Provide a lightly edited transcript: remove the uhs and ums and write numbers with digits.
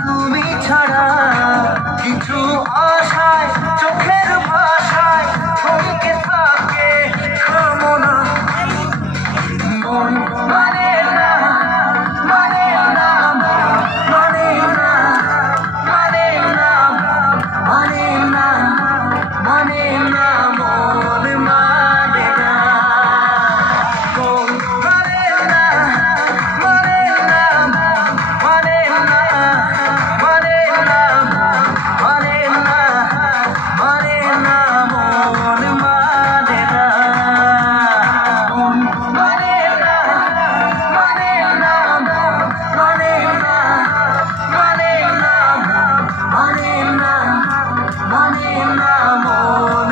তুমি ছাড়া কিছু আশায় চোখের ভাষায় থমকে থাকে কামনা মন মানে না মানে না মানে না মানে না মানে না মানে না মন মানে না মন মানে না মানে না মানে না মানে না মানে না মানে না মন মানে না মন মানে না মানে না মানে না মানে না মানে না মানে না মন